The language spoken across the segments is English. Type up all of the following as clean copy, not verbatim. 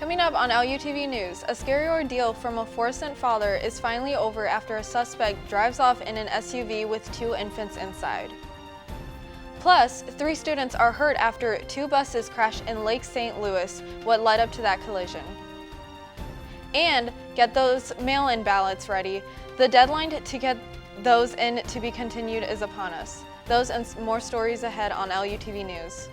Coming up on LUTV News, a scary ordeal from a fluorescent father is finally over after a suspect drives off in an SUV with 2 infants inside. Plus, 3 students are hurt after 2 buses crashed in Lake St. Louis. What led up to that collision? And get those mail-in ballots ready. The deadline to get those in to be continued is upon us. Those and more stories ahead on LUTV News.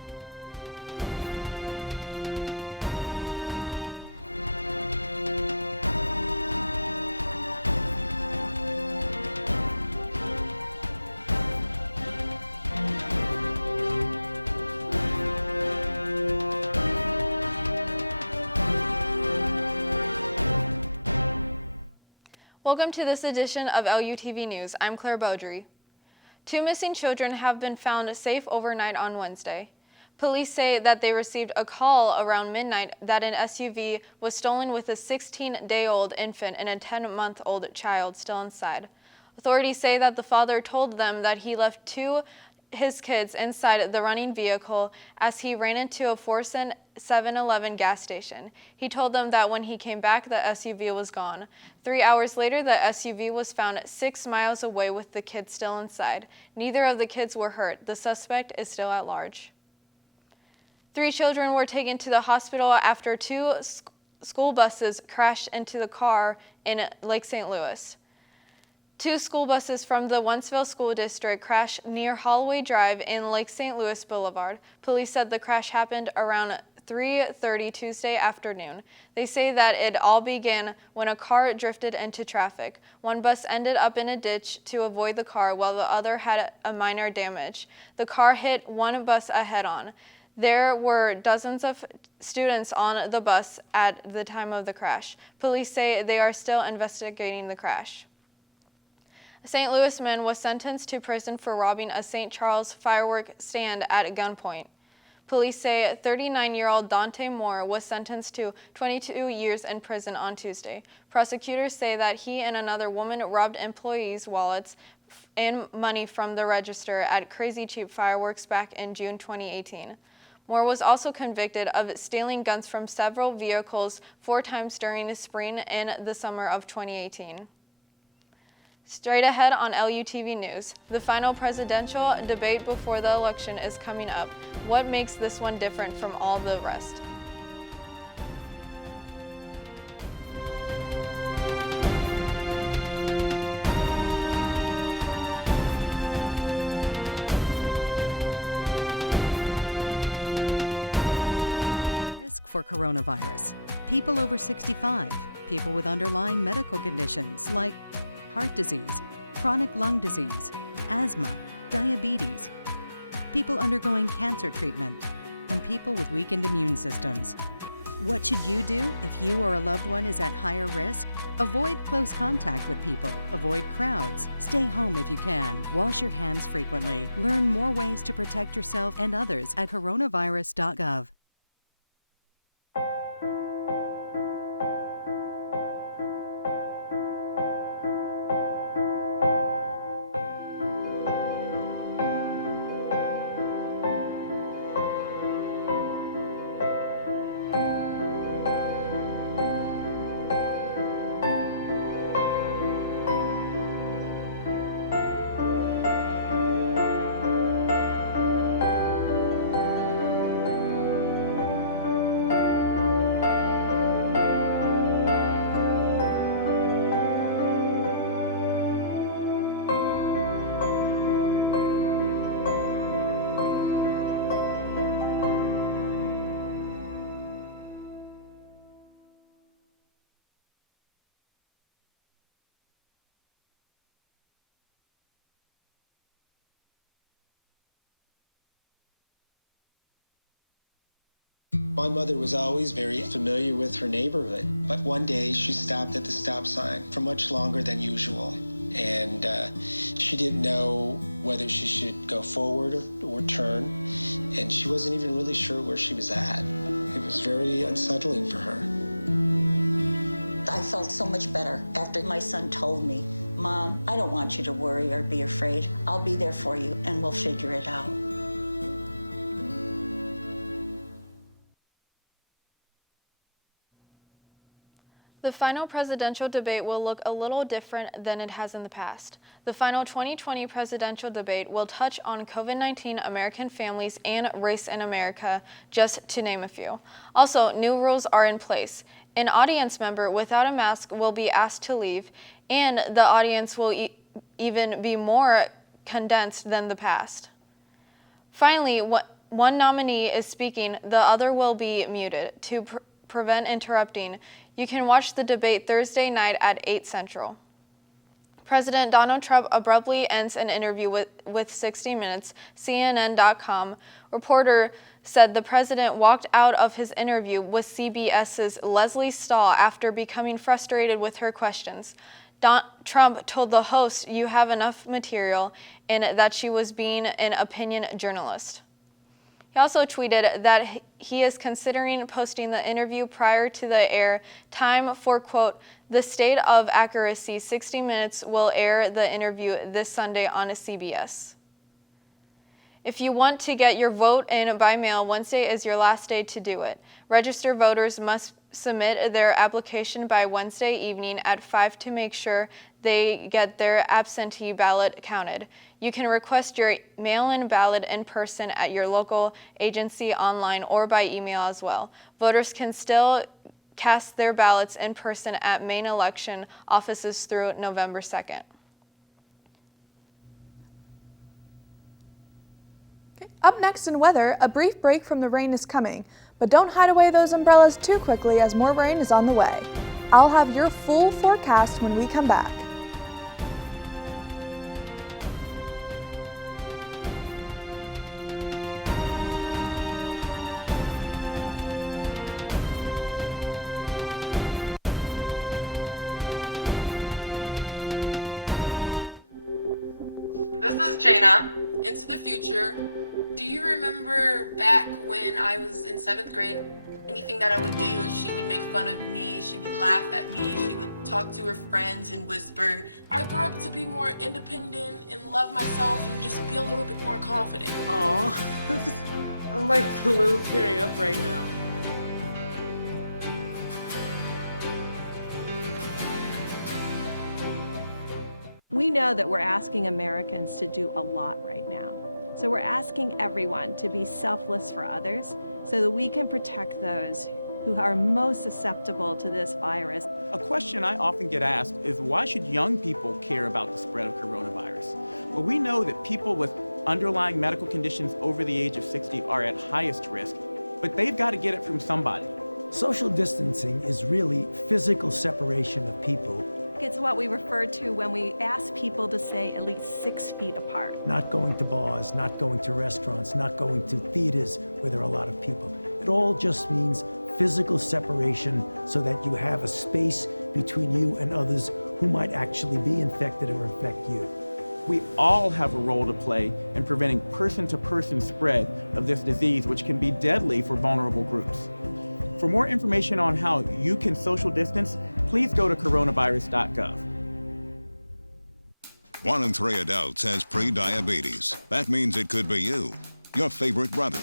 Welcome to this edition of LUTV News. I'm Claire Beaudry. 2 missing children have been found safe overnight on Wednesday. Police say that they received a call around midnight that an SUV was stolen with a 16-day-old infant and a 10-month-old child still inside. Authorities say that the father told them that he left his kids inside the running vehicle as he ran into a Forsen 7-Eleven gas station. He told them that when he came back, the SUV was gone. 3 hours later, the SUV was found 6 miles away with the kids still inside. Neither of the kids were hurt. The suspect is still at large. 3 children were taken to the hospital after 2 school buses crashed into the car in Lake St. Louis. 2 school buses from the Wentzville School District crashed near Holloway Drive in Lake St. Louis Boulevard. Police said the crash happened around 3:30 Tuesday afternoon. They say that it all began when a car drifted into traffic. One bus ended up in a ditch to avoid the car, while the other had a minor damage. The car hit one bus head-on. There were dozens of students on the bus at the time of the crash. Police say they are still investigating the crash. A St. Louis man was sentenced to prison for robbing a St. Charles firework stand at gunpoint. Police say 39-year-old Dante Moore was sentenced to 22 years in prison on Tuesday. Prosecutors say that he and another woman robbed employees' wallets and money from the register at Crazy Cheap Fireworks back in June 2018. Moore was also convicted of stealing guns from several vehicles 4 times during the spring and the summer of 2018. Straight ahead on LUTV News, the final presidential debate before the election is coming up. What makes this one different from all the rest? Risk for coronavirus. People over 65, people with underlying medical conditions like heart disease, chronic lung disease, asthma, diabetes, people undergoing cancer treatment, and people with weakened immune systems. What should you do if you or a loved one is at higher risk? Avoid close contact with people, avoid crowds, stay home if you can, wash your hands frequently. Learn more ways to protect yourself and others at coronavirus.gov. My mother was always very familiar with her neighborhood, but one day she stopped at the stop sign for much longer than usual, and she didn't know whether she should go forward or turn, and she wasn't even really sure where she was at. It was very unsettling for her. I felt so much better after my son told me, "Mom, I don't want you to worry or be afraid. I'll be there for you and we'll figure it out." The final presidential debate will look a little different than it has in the past. The final 2020 presidential debate will touch on COVID-19, American families, and race in America, just to name a few. Also, new rules are in place. An audience member without a mask will be asked to leave, and the audience will even be more condensed than the past. Finally, one nominee is speaking, the other will be muted to prevent interrupting. You can watch the debate Thursday night at 8 Central. President Donald Trump abruptly ends an interview with 60 Minutes. CNN.com reporter said the president walked out of his interview with CBS's Leslie Stahl after becoming frustrated with her questions. Trump told the host, "You have enough material," and that she was being an opinion journalist. He also tweeted that he is considering posting the interview prior to the air time for, quote, "the state of accuracy." 60 Minutes will air the interview this Sunday on CBS. If you want to get your vote in by mail, Wednesday is your last day to do it. Registered voters must submit their application by Wednesday evening at 5 to make sure they get their absentee ballot counted. You can request your mail-in ballot in person at your local agency, online, or by email as well. Voters can still cast their ballots in person at main election offices through November 2nd. Up next in weather, a brief break from the rain is coming, but don't hide away those umbrellas too quickly as more rain is on the way. I'll have your full forecast when we come back. This is Jaina, Into the Future. Do you remember back when I was in 7th grade? Anything that I would do, she would make fun of me, she would laugh at me, she would talk to her friends and whisper. I grew up to be more independent and love myself and just be a little bit more confident. Aw, I'm like a little tearing up right now. We know that we're asking Americans to do a lot right now. So we're asking everyone to be selfless for others so that we can protect those who are most susceptible to this virus. A question I often get asked is why should young people care about the spread of coronavirus? Well, we know that people with underlying medical conditions over the age of 60 are at highest risk, but they've got to get it from somebody. Social distancing is really physical separation of people. It's what we refer to when we ask people to stay at least 6 feet apart. Not going to bars, not going to restaurants, not going to theaters where there are a lot of people. It all just means physical separation so that you have a space between you and others who might actually be infected or infect you. We all have a role to play in preventing person-to-person spread of this disease, which can be deadly for vulnerable groups. For more information on how you can social distance, please go to coronavirus.gov. 1 in 3 adults has pre-diabetes. That means it could be you, your favorite brother,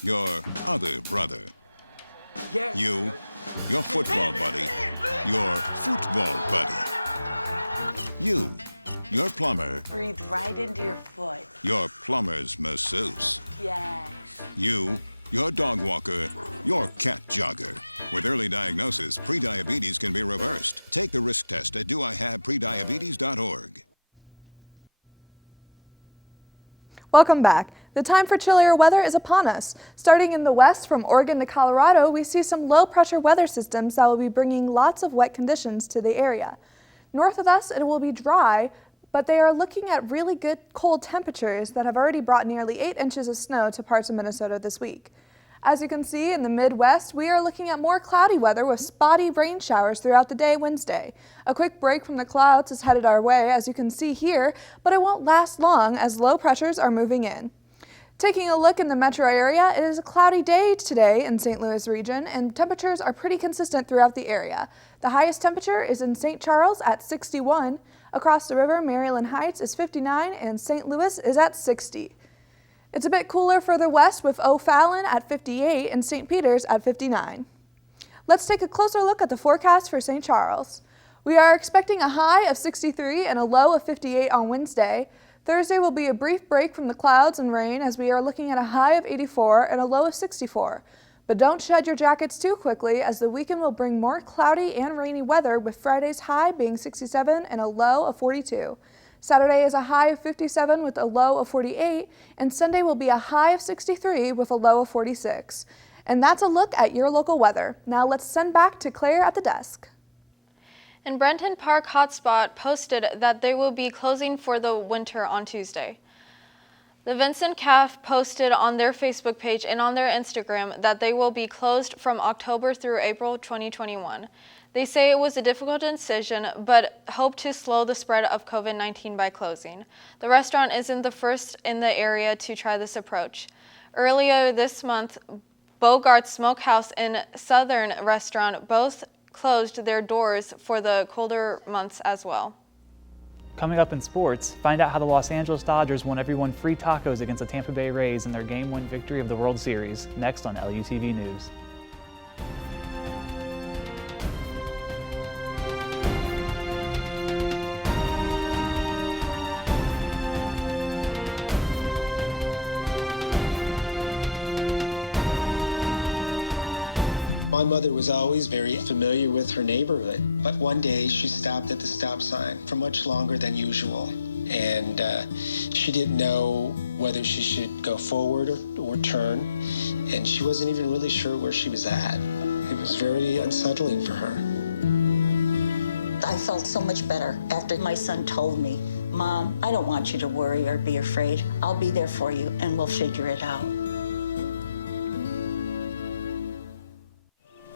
your other brother, you, your football buddy, your football buddy, you, your plumber, breathe right into your foot, your plumber's masseuse, yes, you, your dog walker, your cat jogger. With early diagnosis, prediabetes can be reversed. Take the risk test at doihaveprediabetes.org. Welcome back. The time for chillier weather is upon us. Starting in the west from Oregon to Colorado, we see some low-pressure weather systems that will be bringing lots of wet conditions to the area. North of us, it will be dry, but they are looking at really good cold temperatures that have already brought nearly 8 inches of snow to parts of Minnesota this week. As you can see in the Midwest, we are looking at more cloudy weather with spotty rain showers throughout the day Wednesday. A quick break from the clouds is headed our way, as you can see here, but it won't last long as low pressures are moving in. Taking a look in the metro area, it is a cloudy day today in St. Louis region, and temperatures are pretty consistent throughout the area. The highest temperature is in St. Charles at 61. Across the river, Maryland Heights is 59, and St. Louis is at 60. It's a bit cooler further west with O'Fallon at 58 and St. Peter's at 59. Let's take a closer look at the forecast for St. Charles. We are expecting a high of 63 and a low of 58 on Wednesday. Thursday will be a brief break from the clouds and rain as we are looking at a high of 84 and a low of 64. But don't shed your jackets too quickly as the weekend will bring more cloudy and rainy weather, with Friday's high being 67 and a low of 42. Saturday is a high of 57 with a low of 48, and Sunday will be a high of 63 with a low of 46. And that's a look at your local weather. Now let's send back to Claire at the desk. And Brenton Park Hotspot posted that they will be closing for the winter on Tuesday. The Vincent Calf posted on their Facebook page and on their Instagram that they will be closed from October through April 2021. They say it was a difficult decision, but hope to slow the spread of COVID-19 by closing. The restaurant isn't the first in the area to try this approach. Earlier this month, Bogart's Smokehouse and Southern Restaurant both closed their doors for the colder months as well. Coming up in sports, find out how the Los Angeles Dodgers won everyone free tacos against the Tampa Bay Rays in their Game 1 victory of the World Series, next on LUTV News. My mother was always very familiar with her neighborhood, but one day she stopped at the stop sign for much longer than usual, and she didn't know whether she should go forward or turn, and she wasn't even really sure where she was at. It was very unsettling for her. I felt so much better after my son told me, "Mom, I don't want you to worry or be afraid. I'll be there for you and we'll figure it out."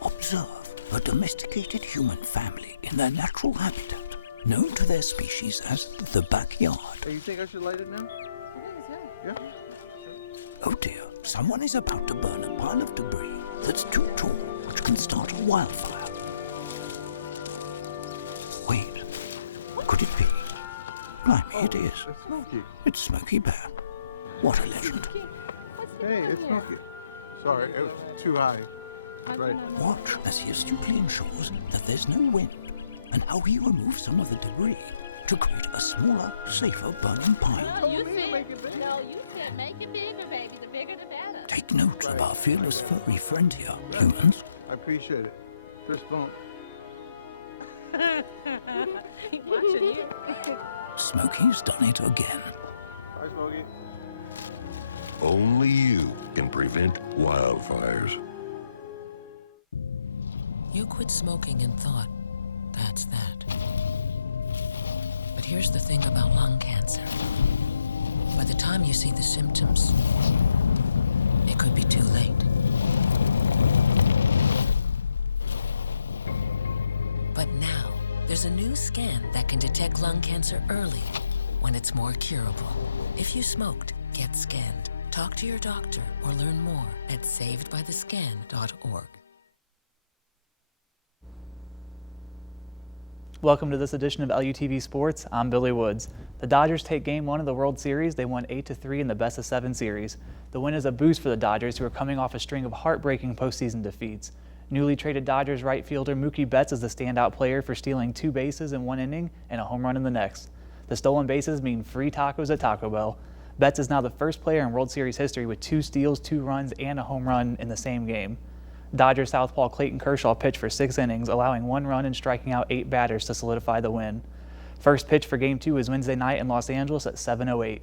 Observe a domesticated human family in their natural habitat, known to their species as the backyard. Hey, you think I should light it now? I think it's good. Yeah. Oh dear, someone is about to burn a pile of debris that's too tall, which can start a wildfire. Wait, could it be? Blimey, it is. It's Smokey. It's Smokey Bear. What a legend. Hey, it's Smokey. Sorry, it was too high. Right. Watch as he astutely ensures that there's no wind, and how he removes some of the debris to create a smaller, safer burning pile. No, you said make it bigger, baby. The bigger the better. Take note of our fearless furry friend here, humans. I appreciate it. Fist bump. Watching you. Smokey's done it again. Bye, Smokey. Only you can prevent wildfires. You quit smoking and thought, that's that. But here's the thing about lung cancer. By the time you see the symptoms, it could be too late. But now, there's a new scan that can detect lung cancer early, when it's more curable. If you smoked, get scanned. Talk to your doctor or learn more at savedbythescan.org. Welcome to this edition of LUTV Sports. I'm Billy Woods. The Dodgers take Game 1 of the World Series. They won 8-3 in the best-of-7 series. The win is a boost for the Dodgers, who are coming off a string of heartbreaking postseason defeats. Newly traded Dodgers right fielder Mookie Betts is the standout player for stealing 2 bases in 1 inning and a home run in the next. The stolen bases mean free tacos at Taco Bell. Betts is now the first player in World Series history with 2 steals, 2 runs, and a home run in the same game. Dodgers southpaw Clayton Kershaw pitched for 6 innings, allowing 1 run and striking out 8 batters to solidify the win. First pitch for Game 2 is Wednesday night in Los Angeles at 7:08.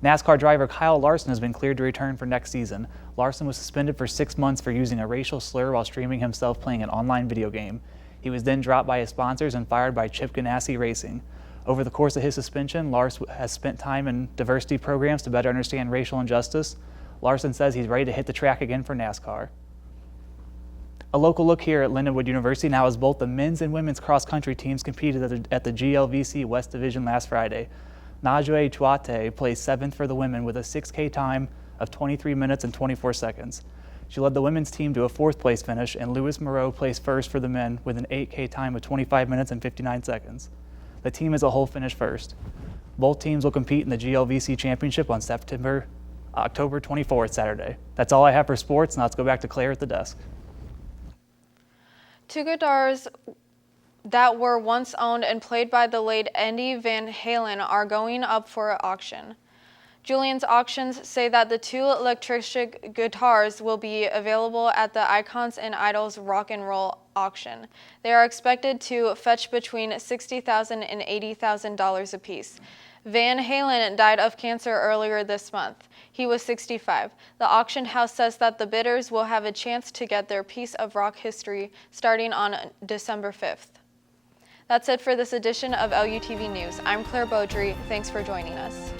NASCAR driver Kyle Larson has been cleared to return for next season. Larson was suspended for 6 months for using a racial slur while streaming himself playing an online video game. He was then dropped by his sponsors and fired by Chip Ganassi Racing. Over the course of his suspension, Larson has spent time in diversity programs to better understand racial injustice. Larson says he's ready to hit the track again for NASCAR. A local look here at Lindenwood University now, as both the men's and women's cross-country teams competed at the GLVC West Division last Friday. Najue Chuate placed 7th for the women with a 6K time of 23 minutes and 24 seconds. She led the women's team to a 4th place finish, and Louis Moreau placed 1st for the men with an 8K time of 25 minutes and 59 seconds. The team as a whole finished 1st. Both teams will compete in the GLVC Championship on October 24th, Saturday. That's all I have for sports. Now let's go back to Claire at the desk. Two guitars that were once owned and played by the late Eddie Van Halen are going up for auction. Julian's Auctions say that the two electric guitars will be available at the Icons and Idols Rock and Roll auction. They are expected to fetch between $60,000 and $80,000 apiece. Van Halen died of cancer earlier this month. He was 65. The auction house says that the bidders will have a chance to get their piece of rock history starting on December 5th. That's it for this edition of LUTV News. I'm Claire Beaudry. Thanks for joining us.